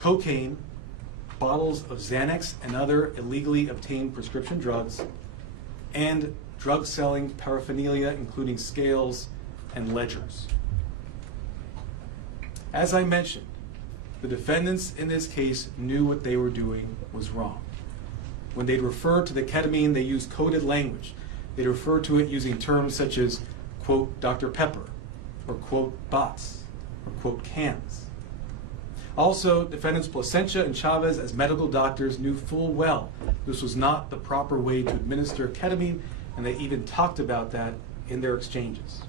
cocaine, bottles of Xanax and other illegally obtained prescription drugs, and drug-selling paraphernalia, including scales and ledgers. As I mentioned, the defendants in this case knew what they were doing was wrong. When they'd refer to the ketamine, they used coded language. They'd refer to it using terms such as, quote, Dr. Pepper, or quote, bots, or quote, cans. Also, defendants Placencia and Chavez, as medical doctors, knew full well this was not the proper way to administer ketamine, and they even talked about that in their exchanges.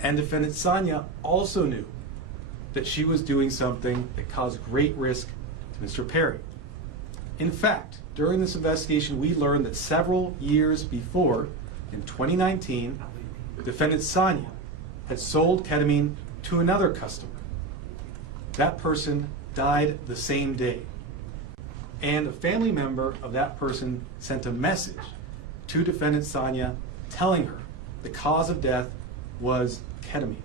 And defendant Sonia also knew that she was doing something that caused great risk to Mr. Perry. In fact, during this investigation, we learned that several years before, in 2019, defendant Sonia had sold ketamine to another customer. That person died the same day. And a family member of that person sent a message to defendant Sonia telling her the cause of death was ketamine.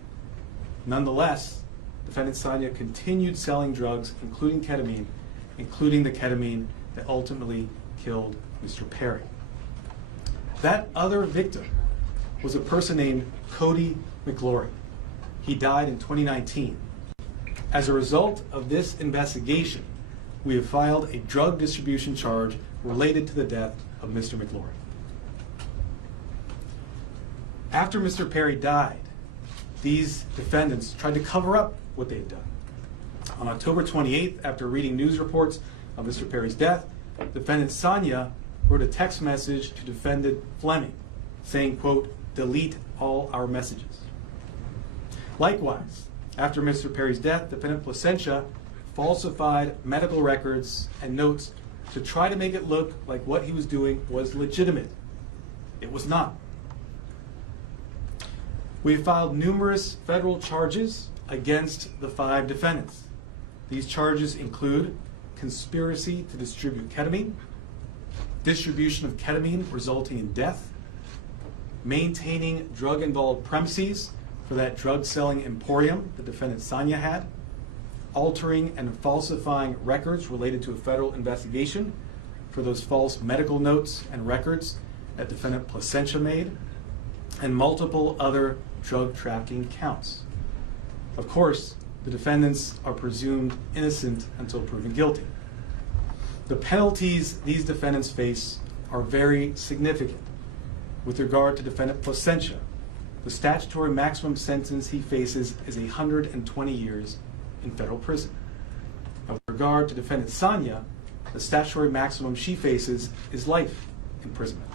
Nonetheless, defendant Sonia continued selling drugs, including the ketamine that ultimately killed Mr. Perry. That other victim was a person named Cody McGlory. He died in 2019. As a result of this investigation, we have filed a drug distribution charge related to the death of Mr. McGlory. After Mr. Perry died, these defendants tried to cover up what they'd done. On October 28th, after reading news reports of Mr. Perry's death, defendant Sonia wrote a text message to defendant Fleming saying, quote, delete all our messages. Likewise, after Mr. Perry's death, defendant Placencia falsified medical records and notes to try to make it look like what he was doing was legitimate. It was not. We have filed numerous federal charges against the 5 defendants. These charges include conspiracy to distribute ketamine, distribution of ketamine resulting in death, maintaining drug-involved premises for that drug-selling emporium the defendant Sonia had, altering and falsifying records related to a federal investigation for those false medical notes and records that defendant Placencia made, and multiple other drug trafficking counts. Of course, the defendants are presumed innocent until proven guilty. The penalties these defendants face are very significant. With regard to defendant Placencia, the statutory maximum sentence he faces is 120 years in federal prison. With regard to defendant Sonia, the statutory maximum she faces is life imprisonment.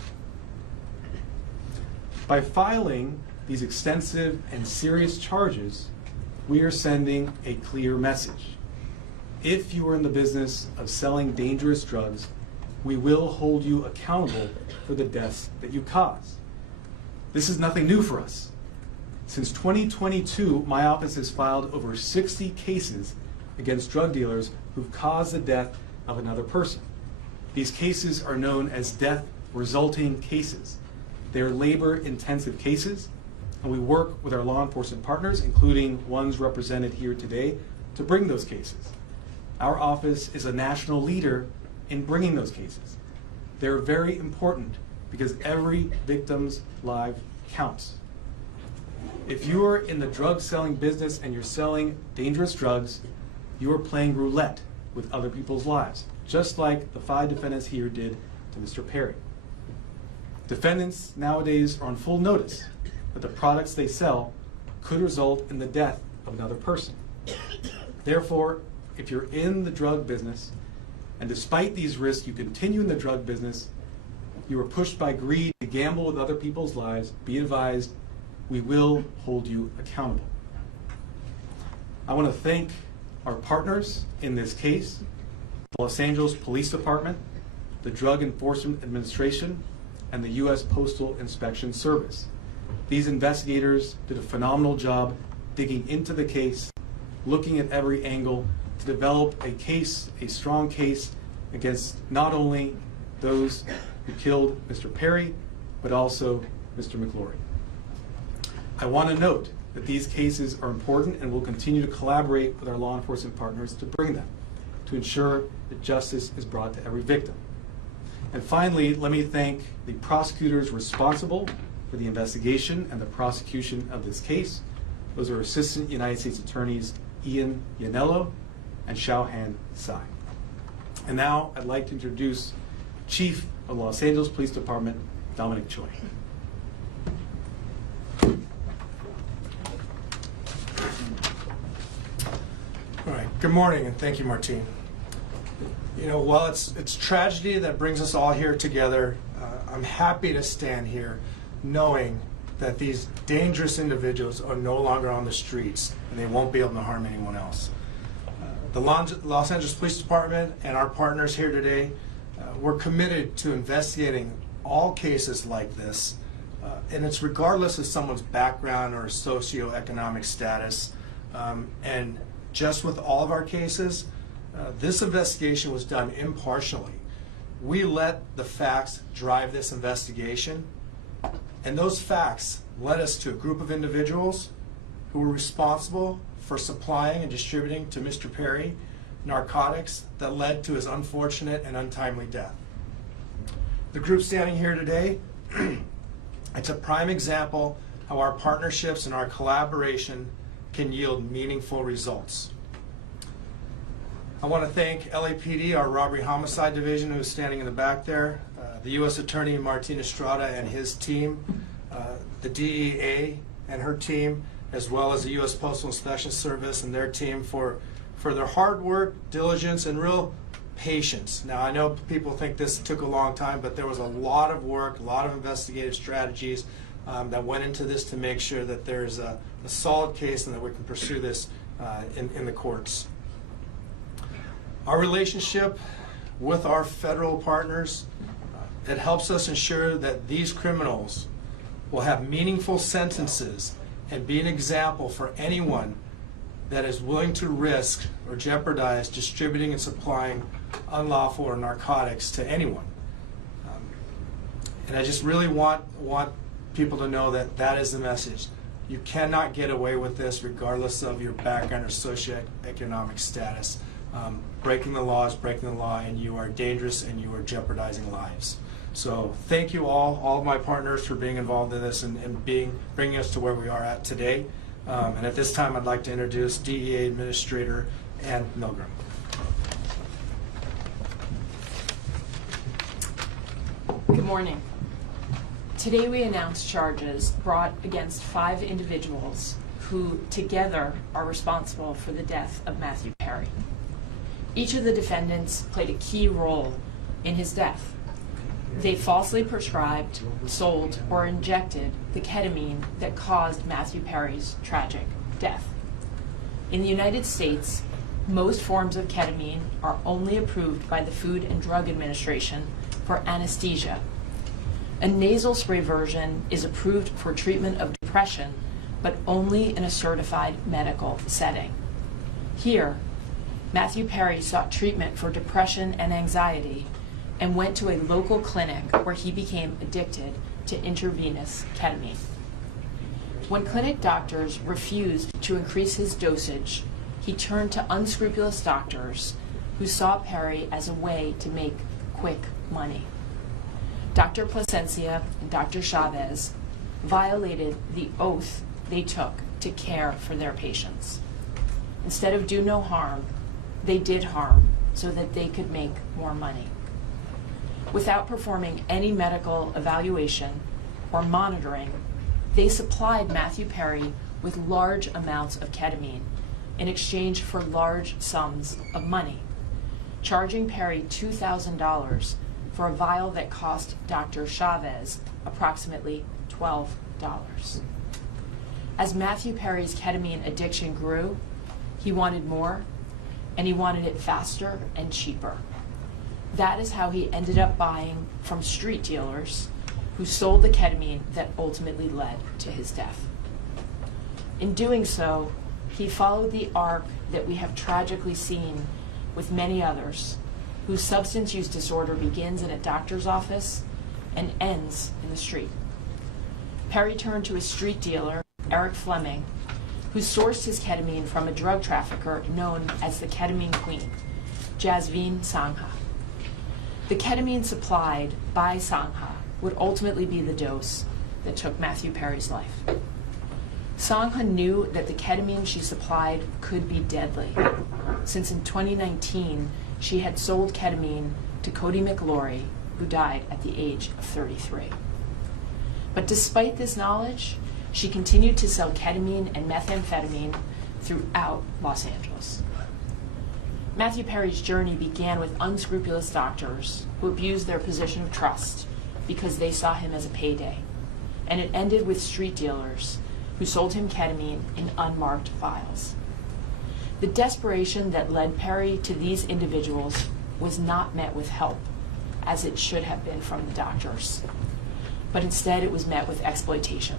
By filing these extensive and serious charges, we are sending a clear message. If you are in the business of selling dangerous drugs, we will hold you accountable for the deaths that you cause. This is nothing new for us. Since 2022, my office has filed over 60 cases against drug dealers who've caused the death of another person. These cases are known as death resulting cases. They are labor-intensive cases, and we work with our law enforcement partners, including ones represented here today, to bring those cases. Our office is a national leader in bringing those cases. They're very important because every victim's life counts. If you are in the drug selling business and you're selling dangerous drugs, you are playing roulette with other people's lives, just like the 5 defendants here did to Mr. Perry. Defendants nowadays are on full notice that the products they sell could result in the death of another person. Therefore, if you're in the drug business, and despite these risks you continue in the drug business, you are pushed by greed to gamble with other people's lives, be advised, we will hold you accountable. I want to thank our partners in this case, the Los Angeles Police Department, the Drug Enforcement Administration, and the U.S. Postal Inspection Service. These investigators did a phenomenal job digging into the case, looking at every angle to develop a case, a strong case, against not only those who killed Mr. Perry, but also Mr. McGlory. I want to note that these cases are important and will continue to collaborate with our law enforcement partners to bring them, to ensure that justice is brought to every victim. And finally, let me thank the prosecutors responsible for the investigation and the prosecution of this case. Those are Assistant United States Attorneys Ian Yanello and Xiaohan Tsai. And now I'd like to introduce Chief of Los Angeles Police Department, Dominic Choi. All right, good morning, and thank you, Martine. You know, while it's tragedy that brings us all here together, I'm happy to stand here knowing that these dangerous individuals are no longer on the streets and they won't be able to harm anyone else. The Los Angeles Police Department and our partners here today, we're committed to investigating all cases like this, and it's regardless of someone's background or socioeconomic status. And just with all of our cases, this investigation was done impartially. We let the facts drive this investigation, and those facts led us to a group of individuals who were responsible for supplying and distributing to Mr. Perry narcotics that led to his unfortunate and untimely death. The group standing here today, it's a prime example how our partnerships and our collaboration can yield meaningful results. I want to thank LAPD, our Robbery Homicide Division, who is standing in the back there, the U.S. Attorney Martin Estrada and his team, the DEA and her team, as well as the U.S. Postal Inspection Service and their team for their hard work, diligence, and real patience. Now, I know people think this took a long time, but there was a lot of work, a lot of investigative strategies that went into this to make sure that there's a solid case and that we can pursue this in the courts. Our relationship with our federal partners, it helps us ensure that these criminals will have meaningful sentences and be an example for anyone that is willing to risk or jeopardize distributing and supplying unlawful or narcotics to anyone. And I just really want people to know that that is the message. You cannot get away with this regardless of your background or socioeconomic status. Breaking the law is breaking the law, and you are dangerous and you are jeopardizing lives. So thank you all of my partners for being involved in this and bringing us to where we are at today. And at this time, I'd like to introduce DEA Administrator Ann Milgram. Good morning. Today we announce charges brought against 5 individuals who together are responsible for the death of Matthew Perry. Each of the defendants played a key role in his death. They falsely prescribed, sold, or injected the ketamine that caused Matthew Perry's tragic death. In the United States, most forms of ketamine are only approved by the Food and Drug Administration for anesthesia. A nasal spray version is approved for treatment of depression, but only in a certified medical setting. Here, Matthew Perry sought treatment for depression and anxiety and went to a local clinic where he became addicted to intravenous ketamine. When clinic doctors refused to increase his dosage, he turned to unscrupulous doctors who saw Perry as a way to make quick money. Dr. Plasencia and Dr. Chavez violated the oath they took to care for their patients. Instead of do no harm, they did harm so that they could make more money. Without performing any medical evaluation or monitoring, they supplied Matthew Perry with large amounts of ketamine in exchange for large sums of money, charging Perry $2,000 for a vial that cost Dr. Chavez approximately $12. As Matthew Perry's ketamine addiction grew, he wanted more, and he wanted it faster and cheaper. That is how he ended up buying from street dealers who sold the ketamine that ultimately led to his death. In doing so, he followed the arc that we have tragically seen with many others, whose substance use disorder begins in a doctor's office and ends in the street. Perry turned to his street dealer, Eric Fleming, who sourced his ketamine from a drug trafficker known as the Ketamine Queen, Jasveen Sangha. The ketamine supplied by Sangha would ultimately be the dose that took Matthew Perry's life. Sangha knew that the ketamine she supplied could be deadly, since in 2019 she had sold ketamine to Cody McLaury, who died at the age of 33. But despite this knowledge, she continued to sell ketamine and methamphetamine throughout Los Angeles. Matthew Perry's journey began with unscrupulous doctors who abused their position of trust because they saw him as a payday, and it ended with street dealers who sold him ketamine in unmarked vials. The desperation that led Perry to these individuals was not met with help, as it should have been from the doctors, but instead it was met with exploitation.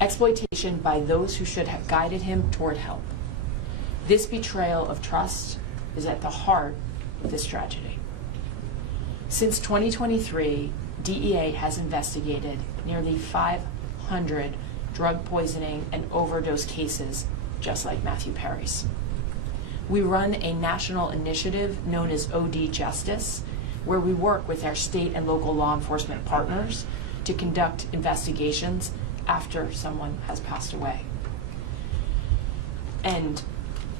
Exploitation by those who should have guided him toward help. This betrayal of trust is at the heart of this tragedy. Since 2023, DEA has investigated nearly 500 drug poisoning and overdose cases just like Matthew Perry's. We run a national initiative known as OD Justice, where we work with our state and local law enforcement partners to conduct investigations after someone has passed away. And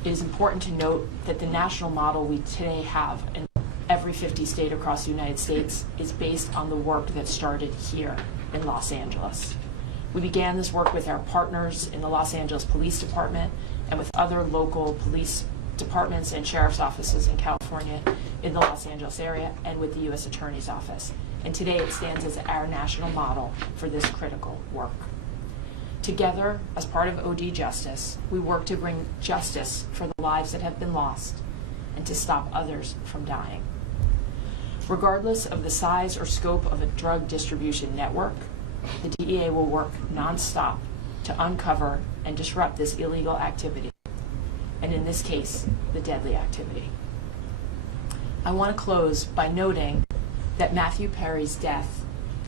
it is important to note that the national model we today have in every 50 state across the United States is based on the work that started here in Los Angeles. We began this work with our partners in the Los Angeles Police Department and with other local police departments and sheriff's offices in California, in the Los Angeles area, and with the U.S. Attorney's Office. And today it stands as our national model for this critical work. Together, as part of OD Justice, we work to bring justice for the lives that have been lost and to stop others from dying. Regardless of the size or scope of a drug distribution network, the DEA will work nonstop to uncover and disrupt this illegal activity, and in this case, the deadly activity. I want to close by noting that Matthew Perry's death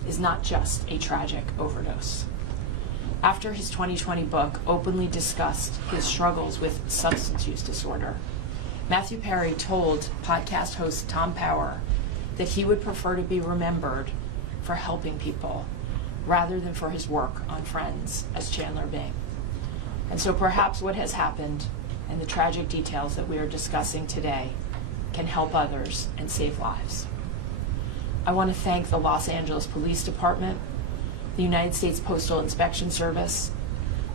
is not just a tragic overdose. After his 2020 book openly discussed his struggles with substance use disorder, Matthew Perry told podcast host Tom Power that he would prefer to be remembered for helping people rather than for his work on Friends as Chandler Bing. And so perhaps what has happened and the tragic details that we are discussing today can help others and save lives. I want to thank the Los Angeles Police Department, the United States Postal Inspection Service,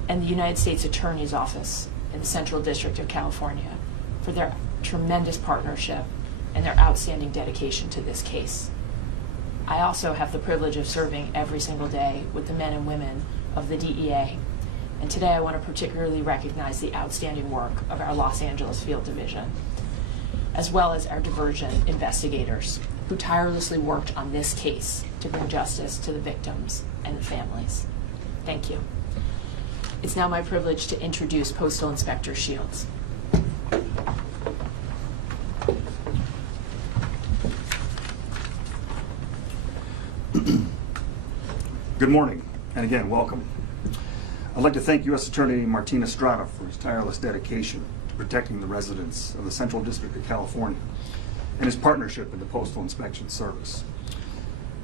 and the United States Attorney's Office in the Central District of California for their tremendous partnership and their outstanding dedication to this case. I also have the privilege of serving every single day with the men and women of the DEA, and today I want to particularly recognize the outstanding work of our Los Angeles Field Division, as well as our diversion investigators who tirelessly worked on this case to bring justice to the victims and the families. Thank you. It's now my privilege to introduce Postal Inspector Shields. Good morning, and again, welcome. I'd like to thank U.S. Attorney Martin Estrada for his tireless dedication to protecting the residents of the Central District of California and his partnership with the Postal Inspection Service.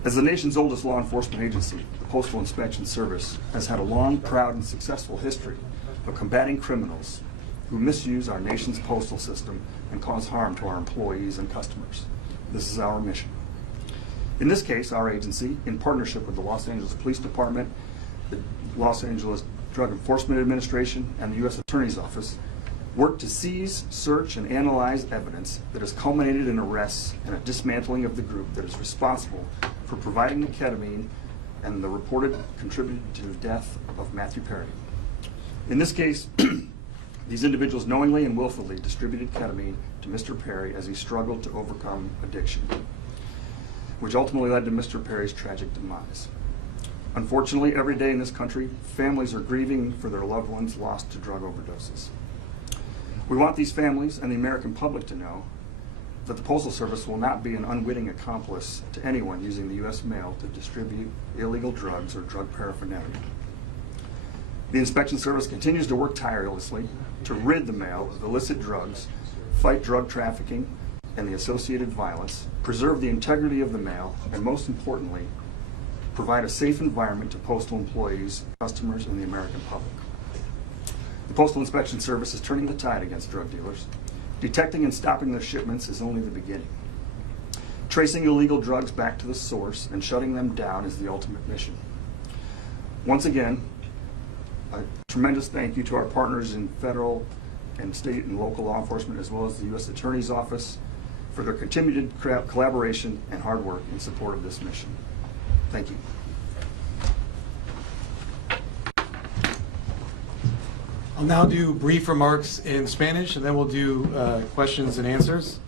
As the nation's oldest law enforcement agency, the Postal Inspection Service has had a long, proud, and successful history of combating criminals who misuse our nation's postal system and cause harm to our employees and customers. This is our mission. In this case, our agency, in partnership with the Los Angeles Police Department, the Los Angeles Drug Enforcement Administration, and the U.S. Attorney's Office, worked to seize, search, and analyze evidence that has culminated in arrests and a dismantling of the group that is responsible for providing the ketamine and the reported contributed to the death of Matthew Perry. In this case, these individuals knowingly and willfully distributed ketamine to Mr. Perry as he struggled to overcome addiction, which ultimately led to Mr. Perry's tragic demise. Unfortunately, every day in this country, families are grieving for their loved ones lost to drug overdoses. We want these families and the American public to know that the Postal Service will not be an unwitting accomplice to anyone using the U.S. mail to distribute illegal drugs or drug paraphernalia. The inspection service continues to work tirelessly to rid the mail of illicit drugs, fight drug trafficking and the associated violence, preserve the integrity of the mail, and most importantly, provide a safe environment to postal employees, customers, and the American public. The Postal Inspection Service is turning the tide against drug dealers. Detecting and stopping their shipments is only the beginning. Tracing illegal drugs back to the source and shutting them down is the ultimate mission. Once again, a tremendous thank you to our partners in federal and state and local law enforcement, as well as the U.S. Attorney's Office, for their continued collaboration and hard work in support of this mission. Thank you. I'll now do brief remarks in Spanish, and then we'll do questions and answers.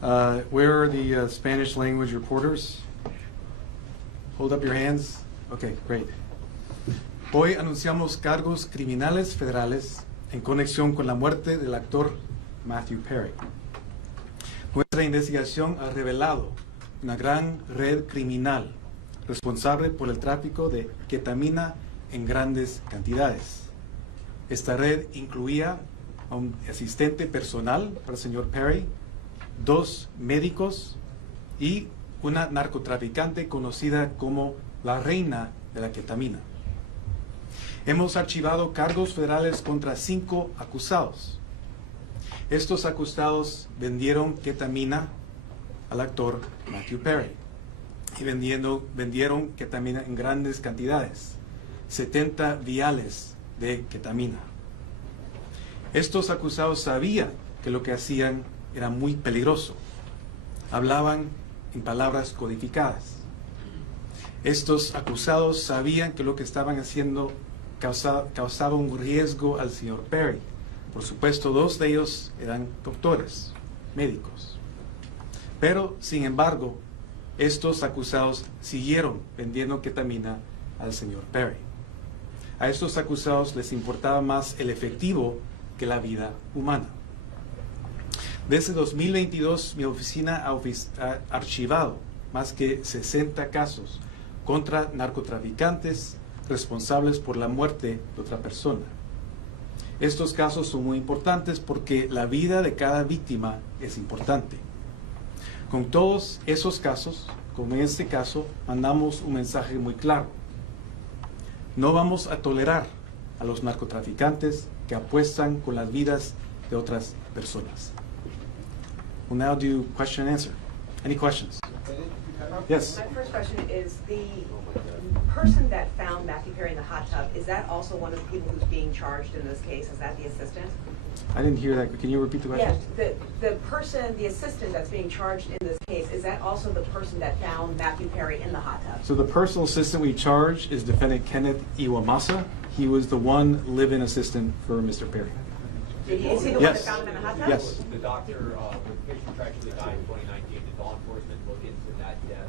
Where are the Spanish language reporters? Hold up your hands. Okay, great. Hoy anunciamos cargos criminales federales en conexión con la muerte del actor Matthew Perry. Nuestra investigación ha revelado una gran red criminal responsable por el tráfico de ketamina en grandes cantidades. Esta red incluía a un asistente personal para el señor Perry, 2 médicos y una narcotraficante conocida como la reina de la ketamina. Hemos archivado cargos federales contra 5 acusados. Estos acusados vendieron ketamina al actor Matthew Perry y vendieron ketamina en grandes cantidades, 70 viales de ketamina. Estos acusados sabían que lo que hacían era muy peligroso. Hablaban en palabras codificadas. Estos acusados sabían que lo que estaban haciendo causaba un riesgo al señor Perry. Por supuesto, 2 de ellos eran doctores, médicos. Pero, sin embargo, estos acusados siguieron vendiendo ketamina al señor Perry. A estos acusados les importaba más el efectivo que la vida humana. Desde 2022, mi oficina ha archivado más que 60 casos contra narcotraficantes responsables por la muerte de otra persona. Estos casos son muy importantes porque la vida de cada víctima es importante. Con todos esos casos, como en este caso, mandamos un mensaje muy claro. No vamos a tolerar a los narcotraficantes que apuestan con las vidas de otras personas. We'll now do question and answer. Any questions? Yes. My first question is, the person that found Matthew Perry in the hot tub, is that also one of the people who's being charged in this case? Is that the assistant? I didn't hear that. Can you repeat the question? Yes, the person, the assistant that's being charged in this case, is that also the person that found Matthew Perry in the hot tub? So the personal assistant we charged is defendant Kenneth Iwamasa. He was the one live-in assistant for Mr. Perry. Is he the one that found him in the hot tub? Yes. The doctor, the patient actually died in 2019. Did law enforcement look into that death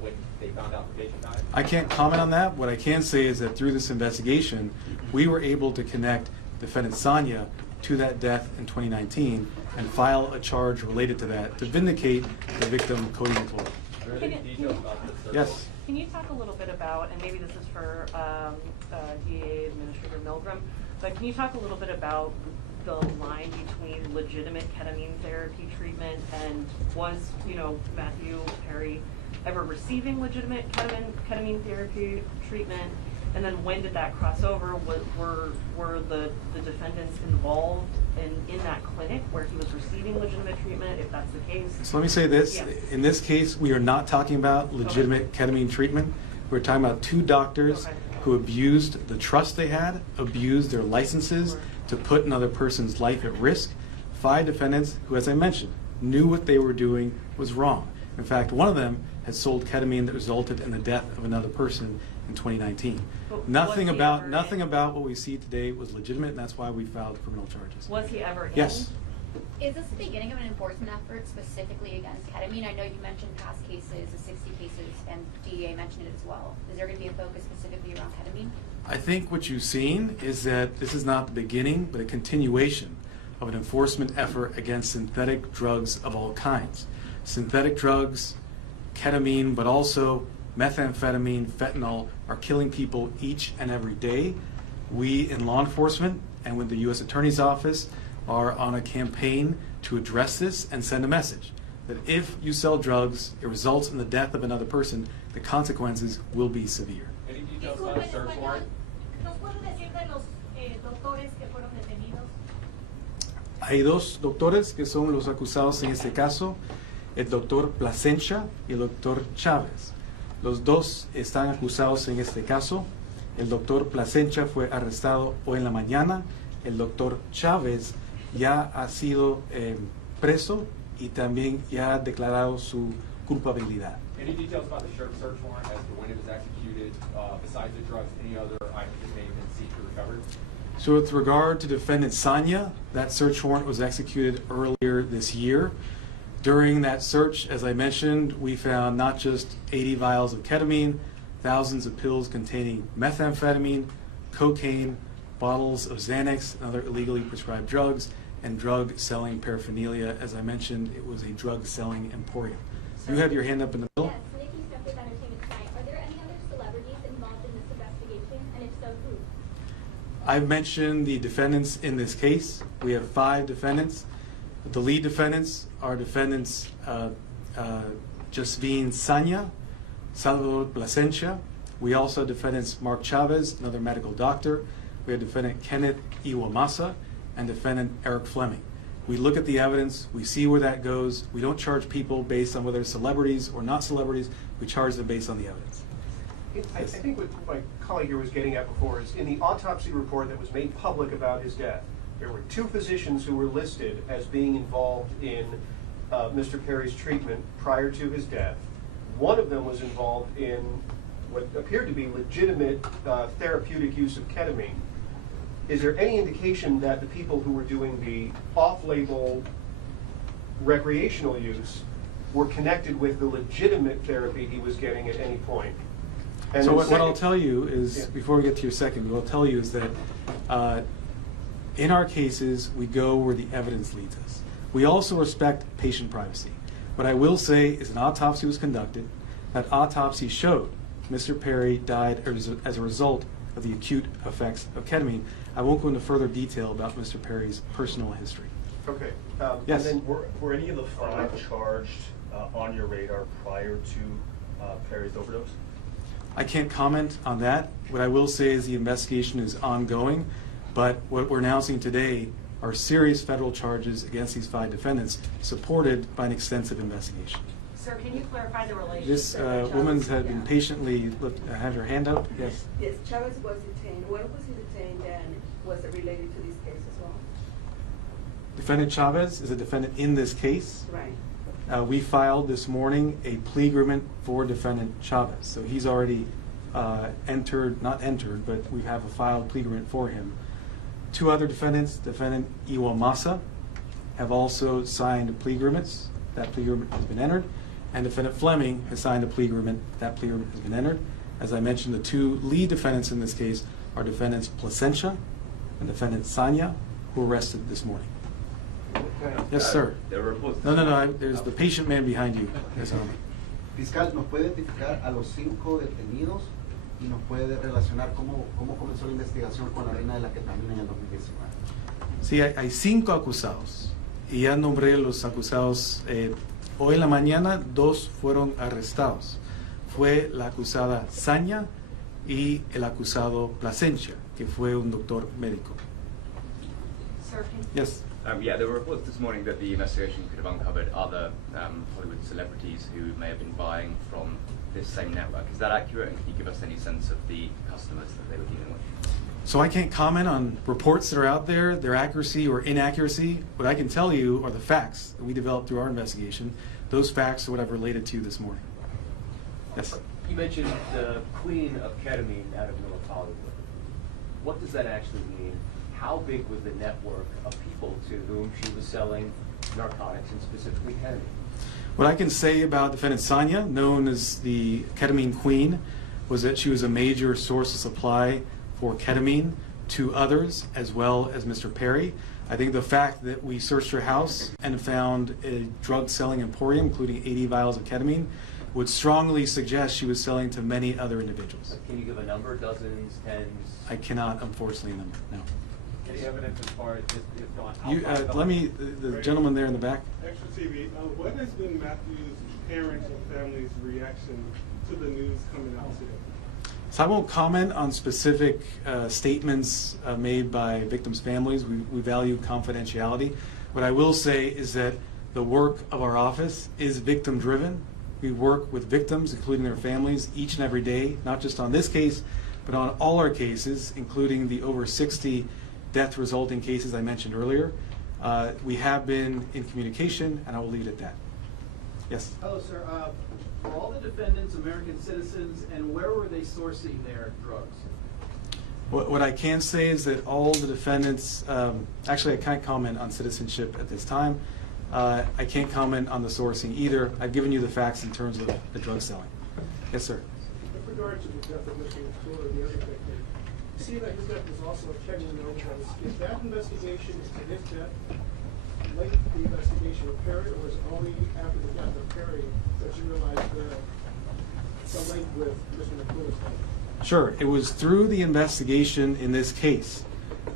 when they found out the patient died? I can't comment on that. What I can say is that through this investigation, we were able to connect defendant Sonia to that death in 2019 and file a charge related to that to vindicate the victim, Cody McClure. Are there any details about this circle? Yes. Can you talk a little bit about, and maybe this is for DA Administrator Milgram, but can you talk a little bit about the line between legitimate ketamine therapy treatment and was, Matthew Perry ever receiving legitimate ketamine therapy treatment? And then when did that cross over? Were the defendants involved in that clinic where he was receiving legitimate treatment, if that's the case? So let me say this. Yes. In this case, we are not talking about legitimate ketamine treatment. We're talking about 2 doctors who abused the trust they had, abused their licenses to put another person's life at risk. 5 defendants who, as I mentioned, knew what they were doing was wrong. In fact, one of them had sold ketamine that resulted in the death of another person in 2019. But Nothing was he about ever what we see today was legitimate, and that's why we filed criminal charges. Was he ever in? Yes. Is this the beginning of an enforcement effort specifically against ketamine? I know you mentioned past cases, the 60 cases, and DEA mentioned it as well. Is there going to be a focus specifically around ketamine? I think what you've seen is that this is not the beginning, but a continuation of an enforcement effort against synthetic drugs of all kinds. Synthetic drugs, ketamine, but also methamphetamine, fentanyl are killing people each and every day. We in law enforcement and with the U.S. Attorney's Office are on a campaign to address this and send a message that if you sell drugs, it results in the death of another person, the consequences will be severe. Any details about the search warrant? ¿Nos puede decir de los doctores que fueron detenidos? Hay dos doctores que son los acusados en este caso, el doctor Plasencia y el doctor Chávez. Los dos están acusados en este caso. El doctor Plasencia fue arrestado hoy en la mañana. El doctor Chávez ya ha sido preso y también ya ha declarado su culpabilidad. Any details about the search warrant as to when it was executed, besides the drugs, any other items that may have been seized or recovered? So with regard to defendant Sanya, that search warrant was executed earlier this year. During that search, as I mentioned, we found not just 80 vials of ketamine, thousands of pills containing methamphetamine, cocaine, bottles of Xanax and other illegally prescribed drugs, and drug-selling paraphernalia. As I mentioned, it was a drug-selling emporium. You have your hand up in the middle. Yes, Nikki Smith with Entertainment Tonight. Are there any other celebrities involved in this investigation, and if so, who? I've mentioned the defendants in this case. We have 5 defendants. The lead defendants are defendants Jasvine Sanya, Salvador Plasencia. We also have defendants Mark Chavez, another medical doctor. We have defendant Kenneth Iwamasa and defendant Eric Fleming. We look at the evidence, we see where that goes. We don't charge people based on whether they're celebrities or not celebrities. We charge them based on the evidence. I think what my colleague here was getting at before is in the autopsy report that was made public about his death, there were 2 physicians who were listed as being involved in Mr. Perry's treatment prior to his death. One of them was involved in what appeared to be legitimate therapeutic use of ketamine. Is there any indication that the people who were doing the off-label recreational use were connected with the legitimate therapy he was getting at any point? And So then what I'll second- tell you is, Yeah. before we get to your second, what I'll tell you is that in our cases, we go where the evidence leads us. We also respect patient privacy. What I will say is an autopsy was conducted. That autopsy showed Mr. Perry died as a result of the acute effects of ketamine. I won't go into further detail about Mr. Perry's personal history. Okay. Yes. And then Were any of the 5 charged on your radar prior to Perry's overdose? I can't comment on that. What I will say is the investigation is ongoing, but what we're announcing today are serious federal charges against these 5 defendants, supported by an extensive investigation. Sir, can you clarify the relationship? This woman had been patiently, have her hand up, yes. Yes, Chavez was detained. When was he detained, and was it related to this case as well? Defendant Chavez is a defendant in this case. Right. We filed this morning a plea agreement for defendant Chavez. So he's already not entered, but we have a filed plea agreement for him. 2 other defendants, defendant Iwamasa, have also signed plea agreements. That plea agreement has been entered. And defendant Fleming has signed a plea agreement. That plea agreement has been entered. As I mentioned, the 2 lead defendants in this case are defendants Plasencia and defendant Sanya, who were arrested this morning. Yes, sir. No, there's the patient man behind you. Yes, Fiscal, ¿nos puede identificar a los 5 detenidos y nos puede relacionar cómo comenzó la investigación con la reina de la ketamina en el 2019? Sí, hay 5 acusados y ya nombré los acusados. Hoy en la mañana 2 fueron arrestados. Fue la acusada Sanya y el acusado Plasencia, que fue un doctor médico. Sir, can Yes. Yeah, there were reports this morning that the investigation could have uncovered other Hollywood celebrities who may have been buying from this same network. Is that accurate? And can you give us any sense of the customers that they were dealing with? So I can't comment on reports that are out there, their accuracy or inaccuracy. What I can tell you are the facts that we developed through our investigation. Those facts are what I've related to you this morning. Yes. You mentioned the queen of ketamine out of North Hollywood. What does that actually mean? How big was the network of people to whom she was selling narcotics and specifically ketamine? What I can say about defendant Sanya, known as the ketamine queen, was that she was a major source of supply for ketamine to others as well as Mr. Perry. I think the fact that we searched her house and found a drug selling emporium, including 80 vials of ketamine, would strongly suggest she was selling to many other individuals. Can you give a number, dozens, tens? I cannot, unfortunately, number, no. Any evidence as far as if gone You, outside let me, the gentleman there in the back. Extra TV, what has been Matthew's parents or family's reaction to the news coming out today? So I won't comment on specific statements made by victims' families. We value confidentiality. What I will say is that the work of our office is victim-driven. We work with victims, including their families, each and every day, not just on this case, but on all our cases, including the over 60 death resulting cases I mentioned earlier. We have been in communication, and I will leave it at that. Yes? Hello, sir. Were all the defendants American citizens, and where were they sourcing their drugs? What I can say is that all the defendants, actually I can't comment on citizenship at this time. I can't comment on the sourcing either. I've given you the facts in terms of the drug selling. Yes, sir. With regard to the death of Mr. McClure, the other victim, you see that his death was also a Ketamine overdose. Is that investigation to his death linked to the investigation of Perry, or is it only after the death of Perry that you realized the link with Mr. McClure's death? Sure. It was through the investigation in this case,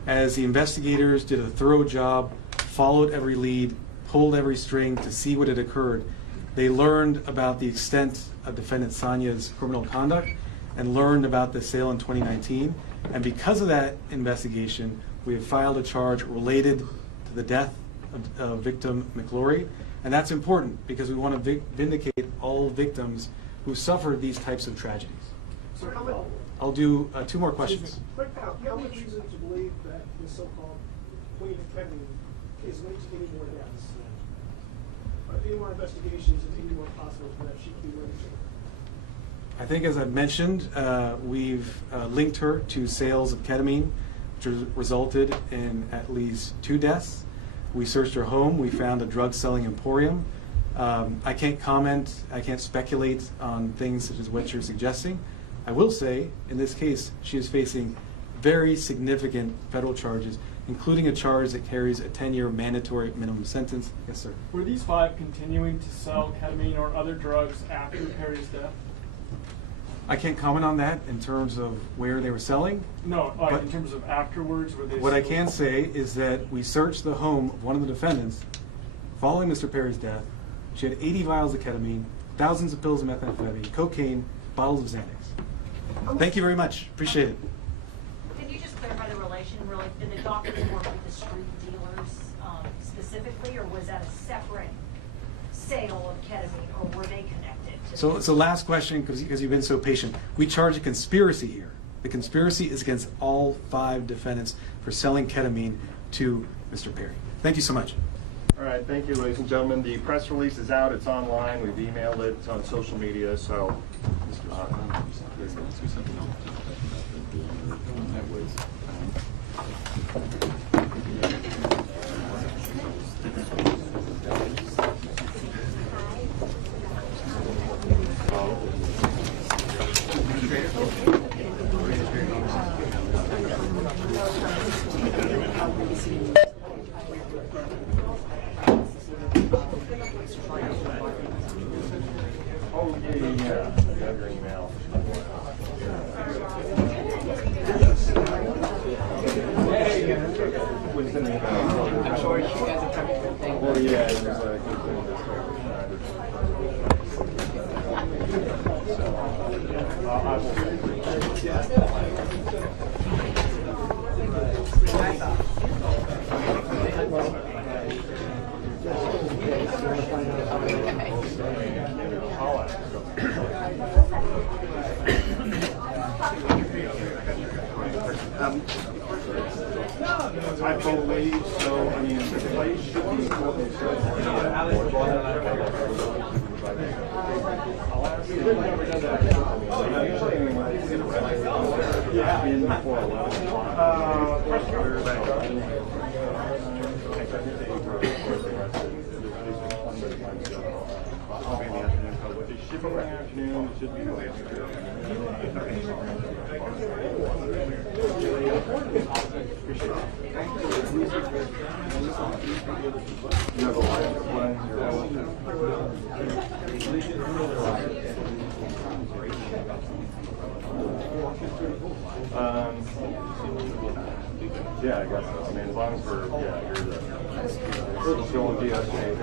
as the investigators did a thorough job, followed every lead, pulled every string to see what had occurred. They learned about the extent of defendant Sonia's criminal conduct and learned about the sale in 2019. And because of that investigation, we have filed a charge related to the death of victim McClure. And that's important because we want to vindicate all victims who suffered these types of tragedies. So how much, I'll do 2 more questions. how much reason to believe that the so-called queen of ketamine is linked to any more deaths? Any more investigations and any more possible that she could be linked to? I think, as I've mentioned, we've linked her to sales of ketamine, which resulted in at least 2 deaths. We searched her home. We found a drug-selling emporium. I can't comment. I can't speculate on things such as what you're suggesting. I will say, in this case, she is facing very significant federal charges, including a charge that carries a 10-year mandatory minimum sentence. Yes, sir. Were these 5 continuing to sell ketamine or other drugs after Perry's death? I can't comment on that in terms of where they were selling. No, but in terms of afterwards, were they what I still- can say is that we searched the home of one of the defendants following Mr. Perry's death. She had 80 vials of ketamine, thousands of pills of methamphetamine, cocaine, bottles of Xanax. Thank you very much. Appreciate it. Can you just clarify the relation? Really, did the doctors work with the street dealers specifically, or was that a separate sale of ketamine, or were they connected? So last question, because you've been so patient. We charge a conspiracy here. The conspiracy is against all 5 defendants for selling ketamine to Mr. Perry. Thank you so much. All right, thank you, ladies and gentlemen. The press release is out. It's online. We've emailed it. It's on social media. So, I'm sure you guys have covered everything. well, yeah, I believe so. I mean, the place should be You have a line? Yeah, I guess so. I mean, as long as we're, yeah, you're the showing de-escalating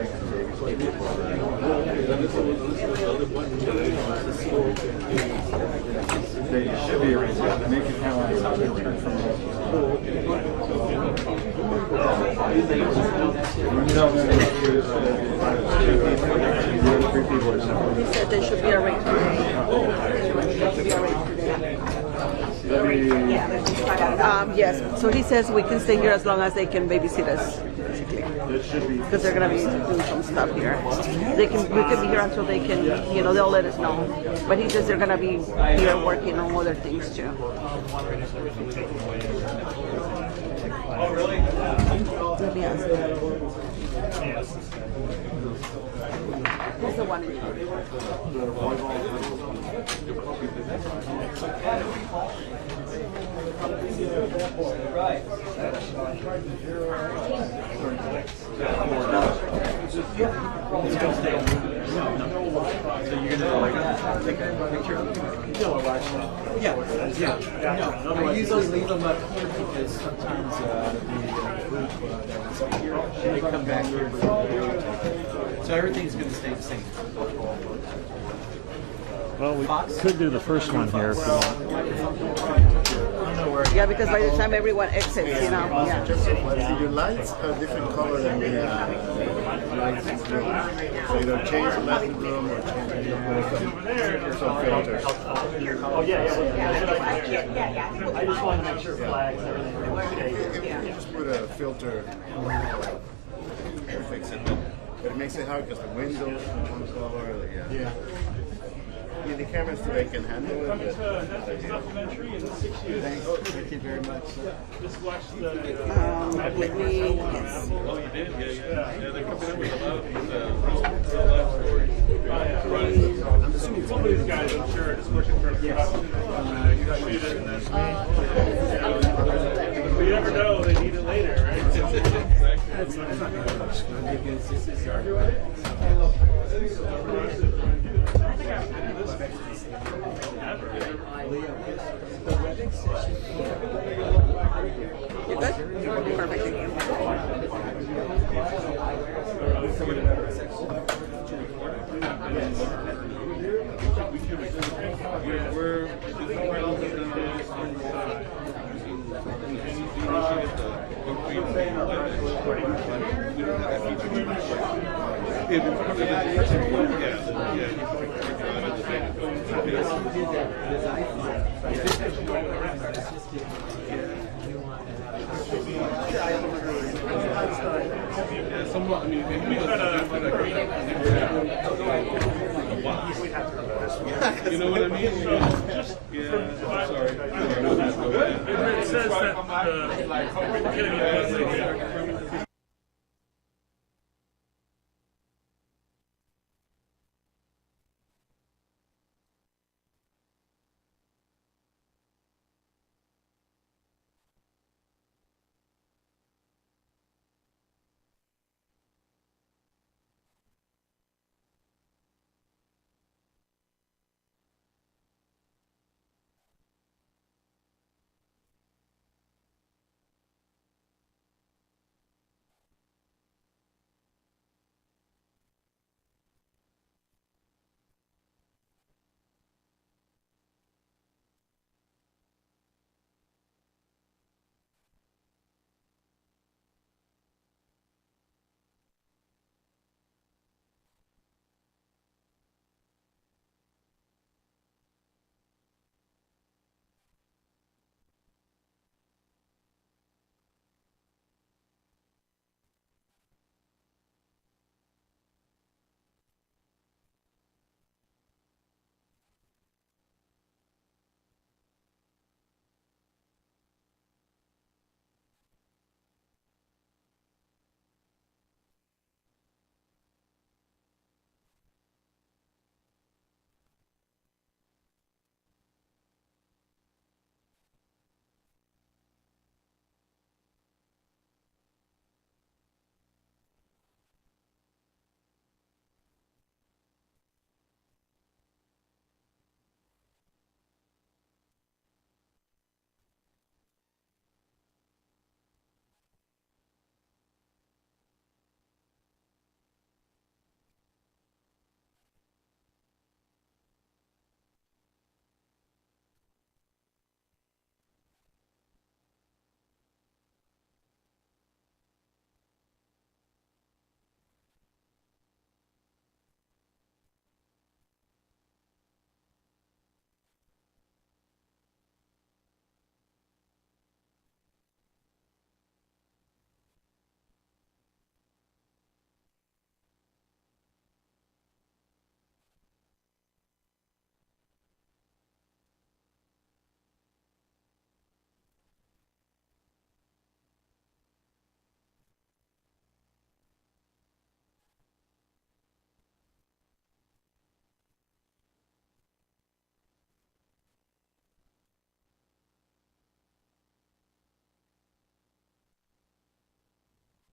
They should be arranged to make it kind of like something different from He said they should be arranged today. Yes, so he says we can stay here as long as they can babysit us, basically. Because they're gonna be doing some stuff here. We could be here until they can, they'll let us know. But he says they're gonna be here working on other things too. Oh, really? Let me ask him. He's the one in charge. Right. So you're gonna take a picture of them? Yeah. No, I usually leave them up here because sometimes the group they come back here. So everything's going to stay the same. Well, we could do the first one here if you want. Yeah, because by the time everyone exits, yeah. See, your lights are different color than the lights in the room. So either change the light in the room or change some filters. Oh, yeah. I just wanted to make sure flags and everything were okay. If you just put a filter, it'll fix it. But it makes it hard because the windows are one color. Yeah. Yeah, the cameras today can handle it. That's a documentary in 6 years. Thank you very much. Just watch the. Let me. Oh, you did? Yeah. They're coming in with a lot of these real life stories. I'm assuming some of these guys, I'm sure, are just working for a production. You got shoot it and that's me. But you never know, they need it later, right? That's not because this is our. You good? Perfect. We're somewhat, I mean, we you know what I mean? I'm sorry. It says that